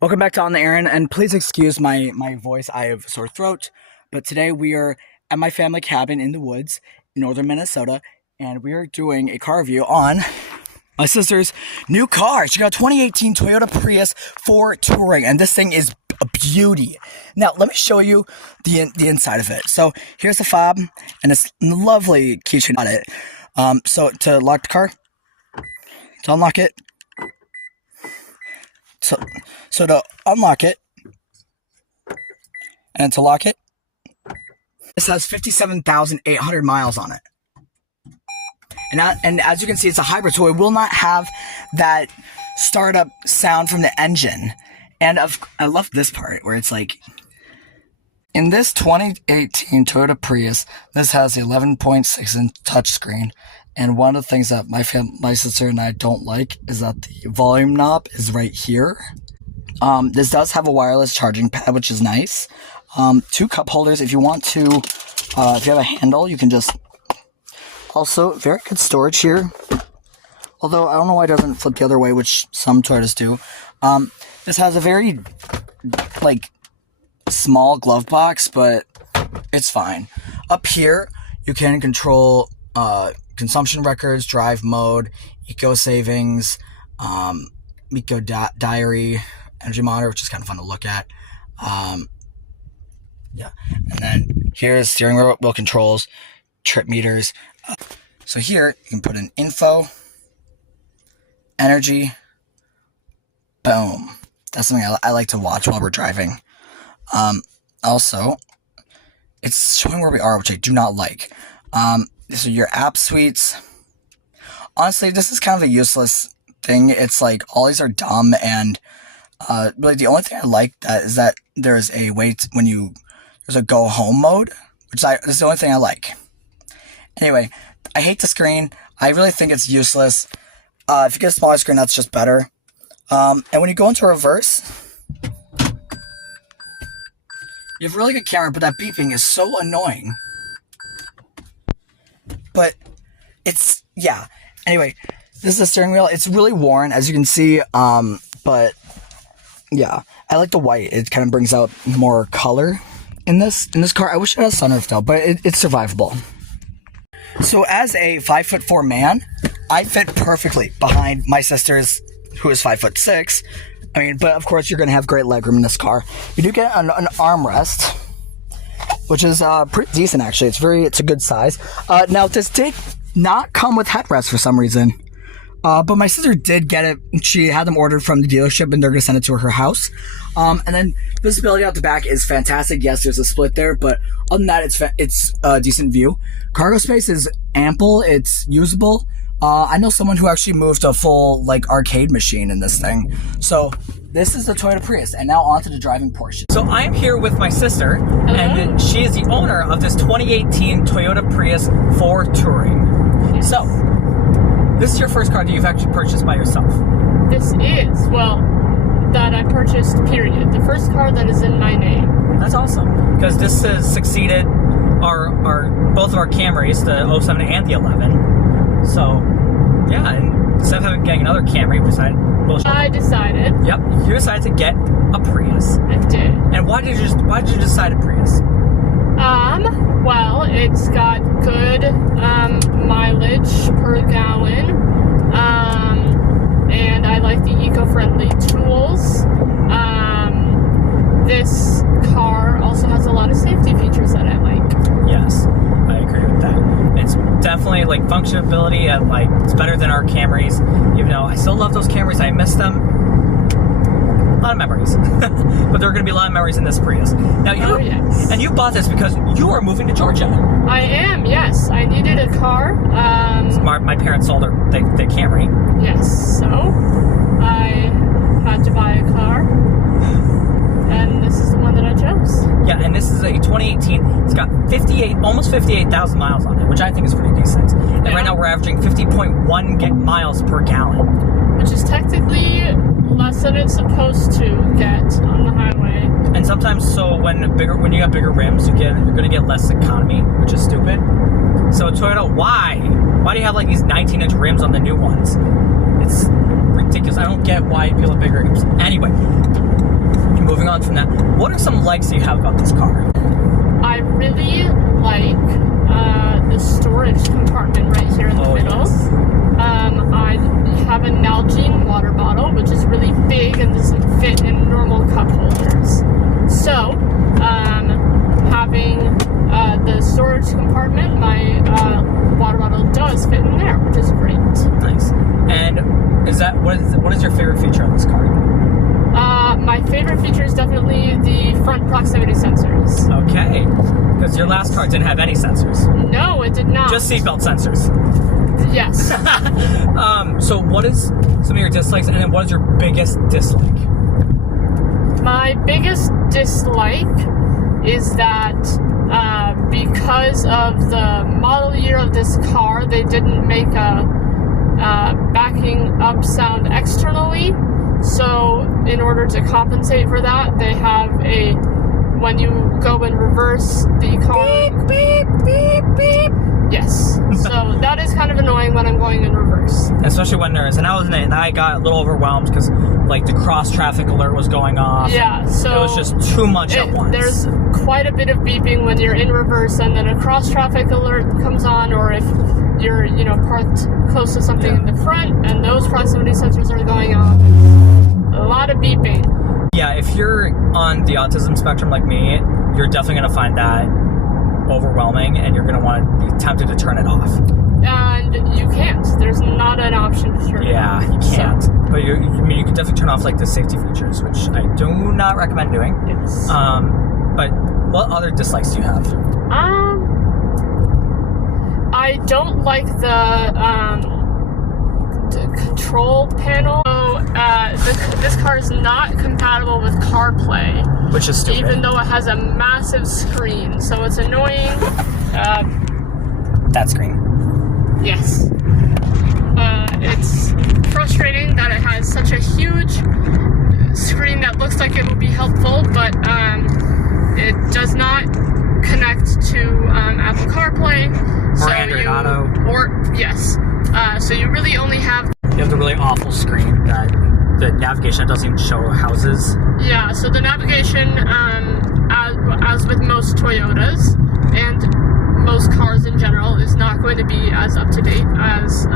Welcome back to On the Aaron, and please excuse my voice. I have a sore throat, but today we are at my family cabin in the woods in northern Minnesota, and we are doing a car review on my sister's new car. She got a 2018 Toyota Prius 4 Touring, and this thing is a beauty. Now, let me show you the inside of it. So here's the fob, and it's lovely keychain on it. So to lock the car, to unlock it, so to unlock it and to lock it, this has 57,800 miles on it. And as you can see, it's a hybrid, so it will not have that startup sound from the engine. And I love this part where it's like, in this 2018 Toyota Prius, this has the 11.6-inch touchscreen. And one of the things that my sister and I don't like is that the volume knob is right here. This does have a wireless charging pad, which is nice. 2 cup holders. If you want to, if you have a handle, you can just... Also, very good storage here. Although, I don't know why it doesn't flip the other way, which some Toyotas do. This has a very, small glove box, but it's fine. Up here, you can control consumption records, drive mode, eco savings, eco diary, energy monitor, which is kind of fun to look at. Yeah, and then here's steering wheel controls, trip meters. So here you can put in info, energy, boom. That's something I like to watch while we're driving. Also, it's showing where we are, which I do not like. These are your app suites. Honestly, this is kind of a useless thing. It's like all these are dumb, and really the only thing I like that is that there's a way to, there's a go home mode, this is the only thing I like. Anyway, I hate the screen. I really think it's useless. If you get a smaller screen, that's just better. And when you go into reverse, you have a really good camera, but that beeping is so annoying. But it's, yeah. Anyway, this is the steering wheel. It's really worn, as you can see. But yeah, I like the white. It kind of brings out more color in this car. I wish it had a sunroof though, but it's survivable. So as a 5'4" man, I fit perfectly behind my sister's, who is 5'6". I mean, but of course you're going to have great legroom in this car. You do get an armrest, which is pretty decent actually. It's a good size. Now this did not come with headrests for some reason. But my sister did get it. She had them ordered from the dealership, and they're going to send it to her house. And then visibility out the back is fantastic. Yes, there's a split there, but other than that, it's a decent view. Cargo space is ample. It's usable. I know someone who actually moved a full arcade machine in this thing. So this is the Toyota Prius, and now on to the driving portion. So I'm here with my sister, and she is the owner of this 2018 Toyota Prius 4 Touring. Yes. So this is your first car that you've actually purchased by yourself. This is, well, that I purchased, period. The first car that is in my name. That's awesome, because this has succeeded both of our Camrys, the 07 and the 11. So, yeah, and instead of getting another Camry, I decided. Yep, you decided to get a Prius. I did. And why did you decide a Prius? Well, it's got good mileage per gallon, and I like the eco-friendly tools. This car also has a lot of safety features that I like. Yes, I agree with that. It's definitely functionality, and it's better than our Camrys. Even though I still love those Camrys, I miss them. A lot of memories. But there are going to be a lot of memories in this Prius. Now yes. And you bought this because you are moving to Georgia. I am, yes. I needed a car. My parents sold the Camry. Yes, so I had to buy a car. And this is the one that I chose. Yeah, and this is a 2018. It's got almost 58,000 miles on it, which I think is pretty decent. And right now we're averaging 50.1 miles per gallon. Which is technically less than it's supposed to get on the highway. And sometimes, so when you have bigger rims, you're going to get less economy, which is stupid. So Toyota, why? Why do you have these 19-inch rims on the new ones? It's ridiculous. I don't get why people have bigger rims. Anyway, on from that, what are some likes you have about this car? I really like the storage compartment right here in the middle. Yes. I have a Nalgene water bottle, which is really big and doesn't fit in normal cup holders. So, having the storage compartment, my water bottle does fit in there, which is great. Nice. And what is your favorite feature on this car? My favorite feature is definitely the front proximity sensors. Okay. Because your last car didn't have any sensors. No, it did not. Just seatbelt sensors. Yes. So what is some of your dislikes, and then what is your biggest dislike? My biggest dislike is that because of the model year of this car, they didn't make a backing up sound externally. So in order to compensate for that, they have when you go in reverse, the car... Beep, beep, beep, beep. Yes. So that is kind of annoying when I'm going in reverse. Especially when and I got a little overwhelmed because like the cross traffic alert was going off. Yeah, so it was just too much at once. There's quite a bit of beeping when you're in reverse, and then a cross traffic alert comes on, or if you're parked close to something in the front and those proximity sensors are going off. A lot of beeping. Yeah, if you're on the autism spectrum like me, you're definitely going to find that overwhelming, and you're going to want to be tempted to turn it off. And you can't. There's not an option to turn it off. Yeah, you can't. So. But you can definitely turn off like the safety features, which I do not recommend doing. Yes. But what other dislikes do you have? I don't like the control panel. So, this car is not compatible with CarPlay, which is stupid. Even though it has a massive screen, so it's annoying. That screen. Yes. It's frustrating that it has such a huge screen that looks like it would be helpful, but it does not connect to Apple CarPlay. Or Android Auto. Yes. So you really only have... You have the really awful screen that the navigation doesn't even show houses. Yeah, so the navigation, as with most Toyotas and most cars in general, is not going to be as up-to-date as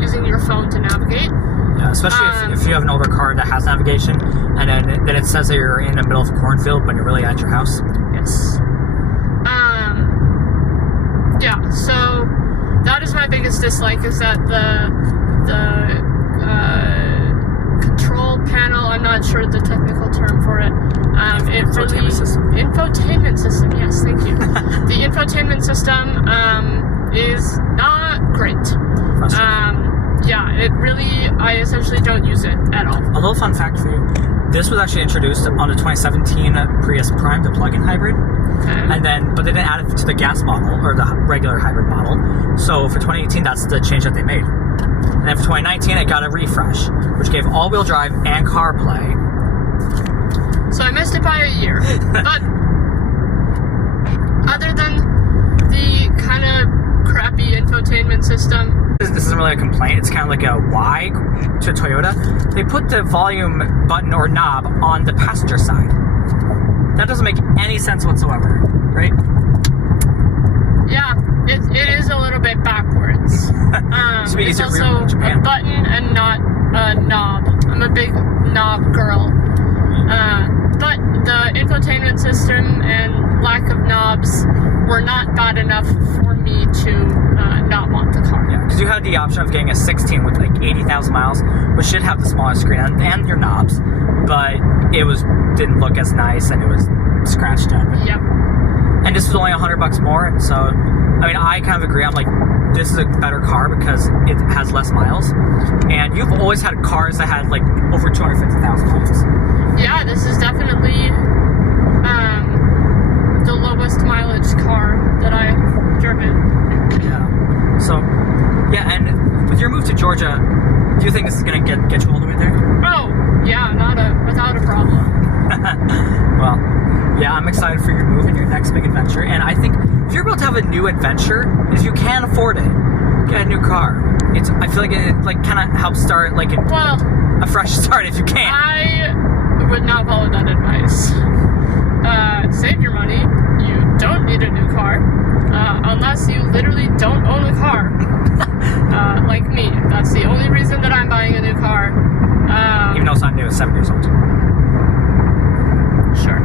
using your phone to navigate. Yeah, especially if you have an older car that has navigation, and then it says that you're in the middle of a cornfield when you're really at your house. Yes. Yeah, so that is my biggest dislike, is that the control panel, I'm not sure the technical term for it. Infotainment system. Infotainment system, yes, thank you. The infotainment system is not great. Yeah, I essentially don't use it at all. A little fun fact for you. This was actually introduced on the 2017 Prius Prime, the plug-in hybrid. Okay. But they didn't add it to the gas model, or the regular hybrid model. So for 2018, that's the change that they made. And then for 2019, it got a refresh, which gave all-wheel drive and CarPlay. So I missed it by a year. But other than the kind of crappy infotainment system... This isn't really a complaint. It's kind of like a why to Toyota. They put the volume button or knob on the passenger side. That doesn't make any sense whatsoever, right? Yeah, it is a little bit backwards. It's also a button and not a knob. I'm a big knob girl. But the infotainment system and lack of knobs were not bad enough for me to not want the car. Yeah, because you had the option of getting a 16 with like 80,000 miles, which should have the smallest screen and your knobs, but it didn't look as nice and it was scratched up. Yep. And this was only $100 more, so I mean, I kind of agree. I'm like, this is a better car because it has less miles, and you've always had cars that had like over 250,000 miles. Yeah, this is definitely the lowest mileage car that I've driven. Yeah. So, yeah, and with your move to Georgia, do you think this is gonna get you all the way there? Oh, yeah, without a problem. Well, yeah, I'm excited for your move and your next big adventure. And I think if you're about to have a new adventure, if you can afford it, get a new car. I feel like it like kind of helps start like a fresh start if you can. I would not follow that advice. Save your money. You don't need a new car, unless you literally don't own a car. Like me. That's the only reason that I'm buying a new car. Even though it's not new, it's 7 years old. Sure.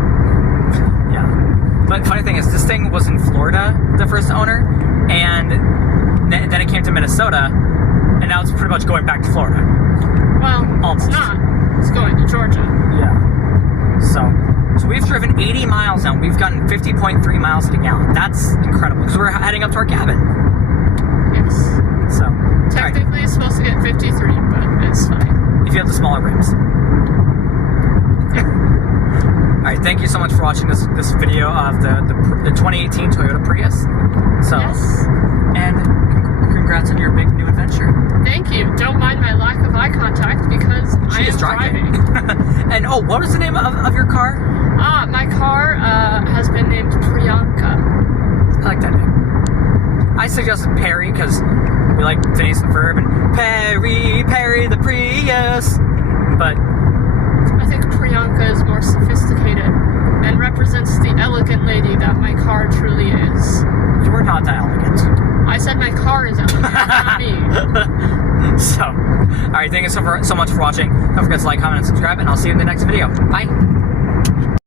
Yeah. But funny thing is, this thing was in Florida, the first owner, and then it came to Minnesota, and now it's pretty much going back to Florida. Well, Almost. it's not. It's going to Georgia. Yeah. So we've driven 80 miles now. We've gotten 50.3 miles to the gallon. That's incredible, because we're heading up to our cabin. Yes. So, Technically, it's supposed to get 53, but it's fine. if you have the smaller rims. Alright, thank you so much for watching this video of the 2018 Toyota Prius. So, Yes. and congrats on your big new adventure. Thank you. Don't mind my lack of eye contact because I She am is driving. driving. And what was the name of your car? My car has been named Priyanka. I like that name. I suggested Perry because we like Phineas and Ferb and Perry the Prius. But I think Priyanka is more sophisticated and represents the elegant lady that my car truly is. you were not that elegant. I said my car is elegant, not me. So, alright, thank you so much for watching. Don't forget to like, comment, and subscribe, and I'll see you in the next video. Bye!